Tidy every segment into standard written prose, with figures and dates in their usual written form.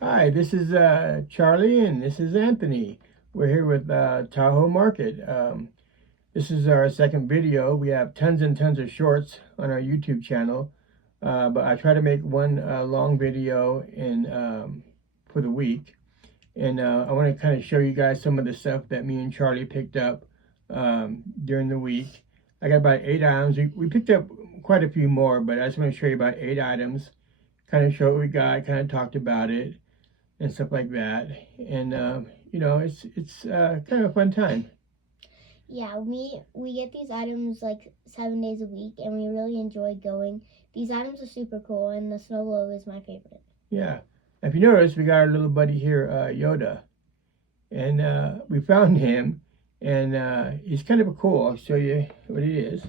Hi, this is Charlie and this is Anthony. We're here with Tahoe-Market. This is our second video. We have tons and tons of shorts on our YouTube channel, but I try to make one long video for the week. And I want to kind of show you guys some of the stuff that me and Charlie picked up during the week. I got about 8 items. We picked up quite a few more, but I just want to show you about 8 items, kind of show what we got, kind of talked about it and stuff like that. And you know, it's kind of a fun time. Yeah, we get these items like 7 days a week, and we really enjoy going. These items are super cool, and the snow globe is my favorite. Yeah, if you notice, we got our little buddy here, Yoda, and we found him, and he's kind of cool. I'll show you what he is.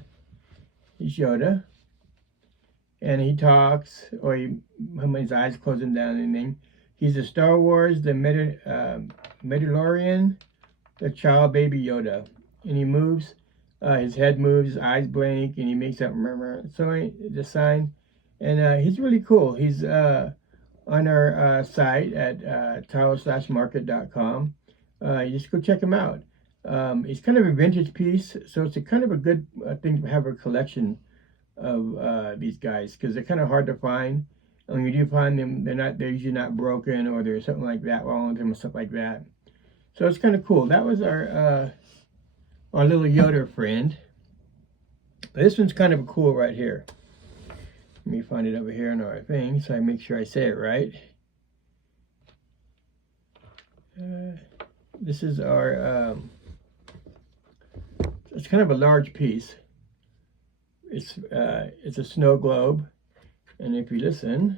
He's Yoda, and he talks, or his eyes closing down and anything. He's the Star Wars, the Mandalorian, the child baby Yoda. And he moves, his head moves, his eyes blink, and he makes that the sign. And he's really cool. He's on our site at Tahoe-Market.com. You just go check him out. It's kind of a vintage piece, so it's a kind of a good thing to have a collection of these guys, because they're kind of hard to find. And when you do find them, they're usually not broken, or there's something like that wrong with them, or stuff like that. So it's kind of cool. That was our little Yoda friend. But this one's kind of cool right here. Let me find it over here in our thing, so I make sure I say it right. This is our, it's kind of a large piece. It's a snow globe. And if you listen,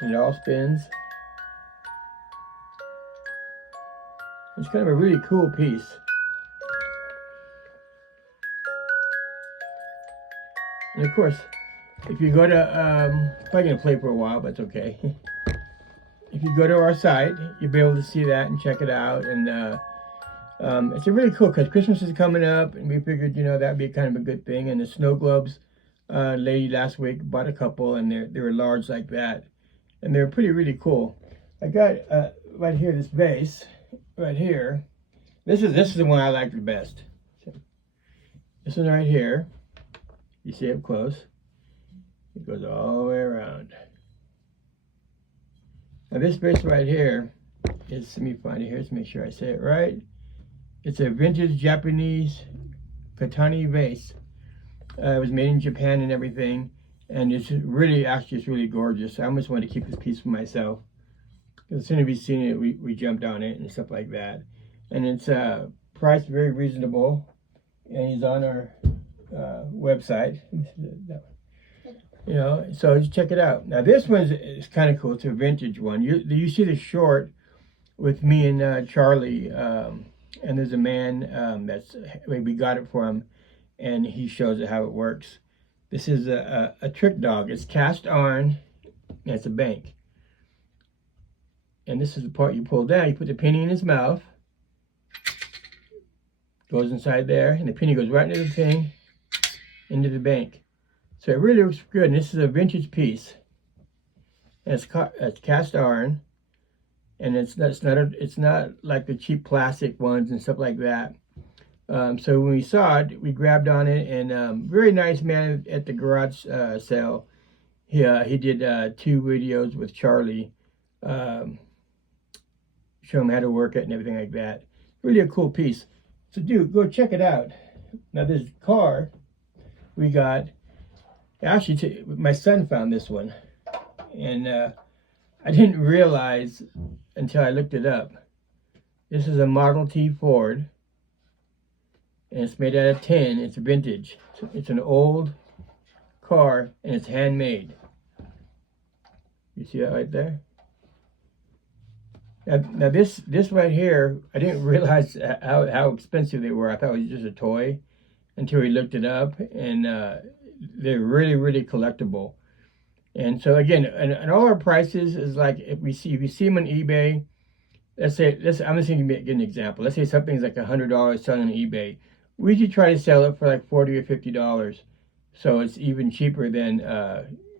it all spins. It's kind of a really cool piece. And of course, if you go to, probably gonna play for a while, but it's okay. If you go to our site, you'll be able to see that and check it out. And it's a really cool, because Christmas is coming up, and we figured, you know, that'd be kind of a good thing. And the snow globes, lady last week bought a couple, and they were large like that, and they're really cool. I got right here this vase right here. This is the one I like the best. So, this one right here, you see up close. It goes all the way around. Now this vase right here is, let me find it here to make sure I say it right. It's a vintage Japanese katani vase. It was made in Japan and everything, and it's really, actually, it's really gorgeous. I almost want to keep this piece for myself. As soon as we seen it, we jumped on it and stuff like that. And it's priced very reasonable, and he's on our website. You know, so just check it out. Now this one is kind of cool. It's a vintage one. You see the short with me and Charlie. And there's a man we got it for him, and he shows it how it works. This is a trick dog. It's cast iron, and it's a bank. And this is the part you pull down. You put the penny in his mouth, goes inside there, and the penny goes right into the thing, into the bank. So it really looks good. And this is a vintage piece. And it's cast iron. And it's not like the cheap plastic ones and stuff like that. So when we saw it, we grabbed on it, and very nice man at the garage sale. He did 2 videos with Charlie, show him how to work it and everything like that. Really a cool piece. So go check it out. Now this car we got, actually my son found this one, and I didn't realize until I looked it up. This is a Model T Ford, and it's made out of tin. It's vintage. It's an old car, and it's handmade. You see that right there? Now this right here, I didn't realize how expensive they were. I thought it was just a toy until we looked it up, and they're really collectible. And so again, and all our prices is like, if you see them on eBay, I'm just going to get an example. Let's say something's like $100 selling on eBay. We usually try to sell it for like $40 or $50. So it's even cheaper than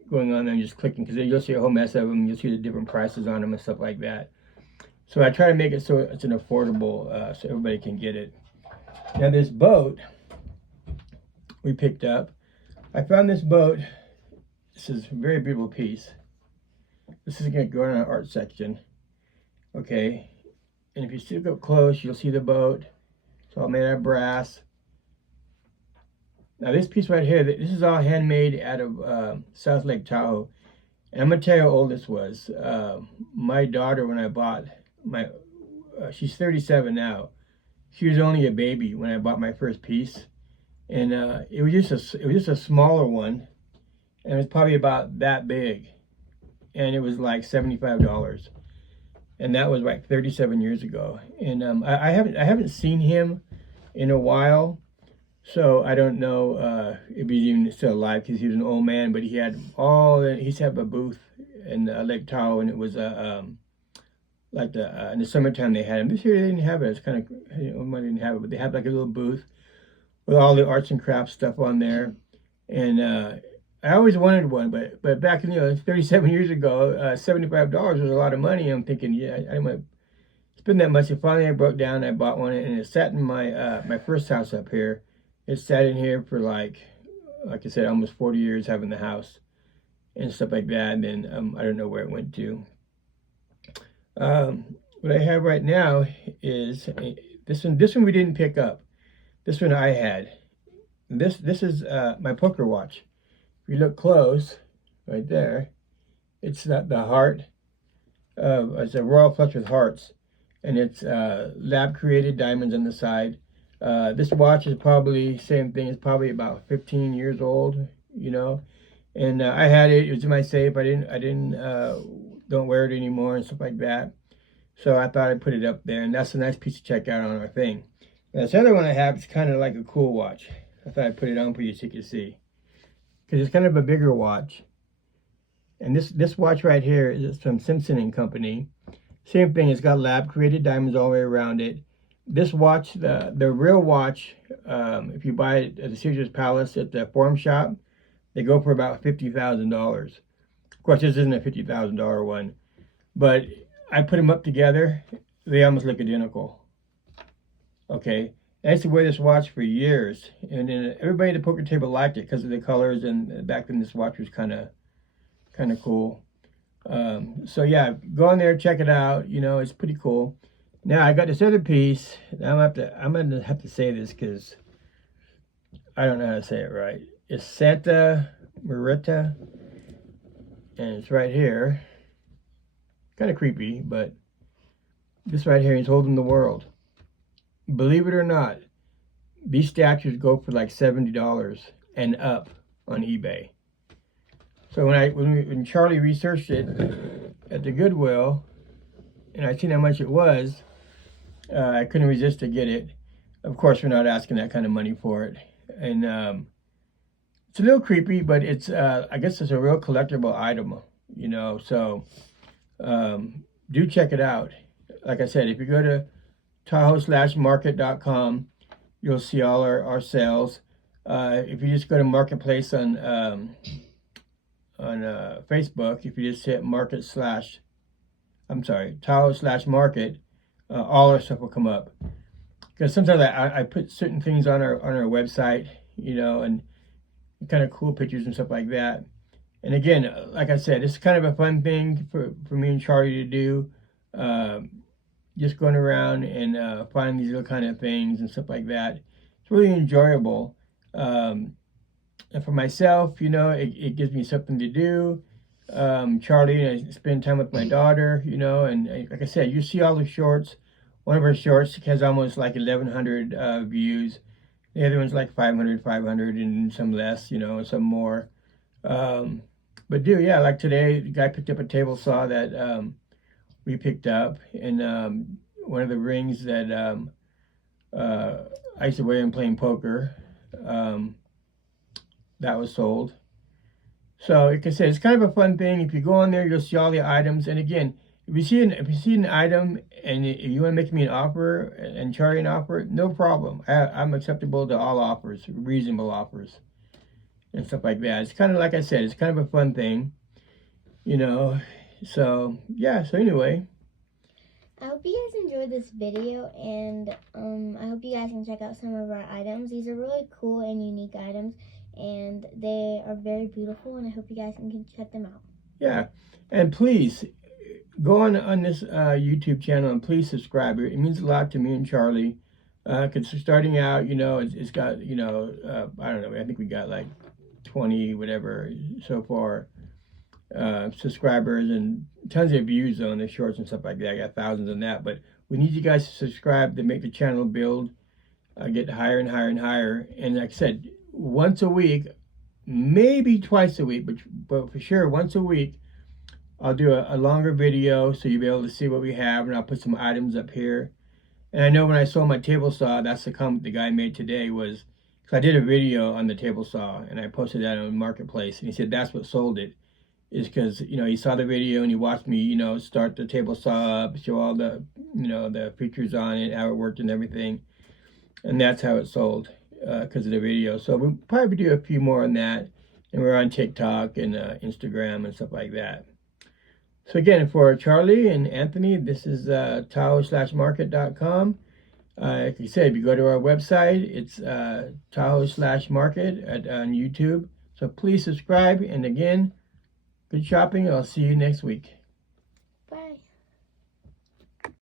going on there and just clicking, because you'll see a whole mess of them. You'll see the different prices on them and stuff like that. So I try to make it so it's an affordable, so everybody can get it. Now this boat we picked up, I found this boat. This is a very beautiful piece. This is going to go in our art section. Okay, and if you still go close, you'll see the boat. It's all made out of brass. Now this piece right here, this is all handmade out of South Lake Tahoe. And I'm going to tell you how old this was. My daughter, when I bought my, she's 37 now. She was only a baby when I bought my first piece. And it was just a smaller one. And it was probably about that big. And it was like $75. And that was like 37 years ago. And I haven't seen him in a while. So I don't know if he's even still alive, because he was an old man, but he had he used to have a booth in Lake Tahoe, and it was like in the summertime they had him. This year they didn't have it. It's kind of, they didn't have it, but they had like a little booth with all the arts and crafts stuff on there. And I always wanted one, but back in 37 years ago, $75 was a lot of money. I'm thinking, yeah, I might spend that much. And finally I broke down, I bought one, and it sat in my my first house up here. It sat in here for like I said, almost 40 years, having the house and stuff like that. And then I don't know where it went to. What I have right now is this one. This one we didn't pick up. This one I had. This is my poker watch. If you look close, right there, it's the heart. It's a royal flush with hearts, and it's lab created diamonds on the side. This watch is probably, same thing, it's probably about 15 years old, and I had it. It was in my safe. Don't wear it anymore and stuff like that. So I thought I'd put it up there, and that's a nice piece to check out on our thing. Now, this other one I have is kind of like a cool watch. I thought I'd put it on for you so you can see, because it's kind of a bigger watch. And this watch right here is from Simpson and Company. Same thing, it's got lab created diamonds all the way around it. This watch, the real watch, if you buy it at the Caesar's Palace at the Forum Shop, they go for about $50,000. Of course, this isn't a $50,000 one, but I put them up together. They almost look identical. Okay, I used to wear this watch for years, and then everybody at the poker table liked it because of the colors, and back then this watch was kind of cool. So yeah, go on there, check it out. It's pretty cool. Now I got this other piece. I'm gonna have to say this because I don't know how to say it right. It's Santa Marita, and it's right here. Kind of creepy, but this right here, he's holding the world. Believe it or not, these statues go for like $70 and up on eBay. So when Charlie researched it at the Goodwill, and I seen how much it was, I couldn't resist to get it. Of course, we're not asking that kind of money for it, and it's a little creepy, but it's I guess it's a real collectible item, So do check it out. Like I said, if you go to Tahoe-Market.com, you'll see all our sales. If you just go to Marketplace on Facebook, if you just hit Tahoe/Market, all our stuff will come up. Because sometimes I put certain things on our website, and kind of cool pictures and stuff like that. And again, like I said, it's kind of a fun thing for me and Charlie to do. Just going around and finding these little kind of things and stuff like that. It's really enjoyable. And for myself, it gives me something to do. Charlie, I spend time with my daughter, and like I said, you see all the shorts. One of our shorts has almost like 1,100 views. The other one's like 500, and some less, some more. But like today, the guy picked up a table saw that we picked up, and one of the rings that I used to wear in playing poker, that was sold. So like I said, it's kind of a fun thing. If you go on there, you'll see all the items. And again, if you see an item and you want to make me an offer and Charlie an offer, no problem. I'm acceptable to all offers, reasonable offers. and stuff like that. It's kind of like I said, it's kind of a fun thing, you know. So yeah. So anyway, I hope you guys enjoyed this video, and I hope you guys can check out some of our items. These are really cool and unique items, and they are very beautiful, and I hope you guys can check them out. yeah, and please go on this YouTube channel and please subscribe. It means a lot to me and Charlie. Because starting out, you know, it's got, you know, I don't know, I think we got like 20 whatever so far subscribers and tons of views on the shorts and stuff like that. I got thousands on that, but we need you guys to subscribe to make the channel build, get higher and higher and higher. And like I said, once a week, maybe twice a week, but for sure once a week, I'll do a longer video so you'll be able to see what we have, and I'll put some items up here. And I know when I sold my table saw, that's the comment the guy made today was, because I did a video on the table saw and I posted that on Marketplace, and he said that's what sold it, is because, you know, he saw the video and he watched me, you know, start the table saw up, show all the, you know, the features on it, how it worked and everything. And that's how it sold, because of the video. So we'll probably do a few more on that. And we're on TikTok and Instagram and stuff like that. So again, for Charlie and Anthony, this is Tahoe-Market.com. Like I said, if you go to our website, it's Tahoe-Market on YouTube. So please subscribe. And again, good shopping. I'll see you next week.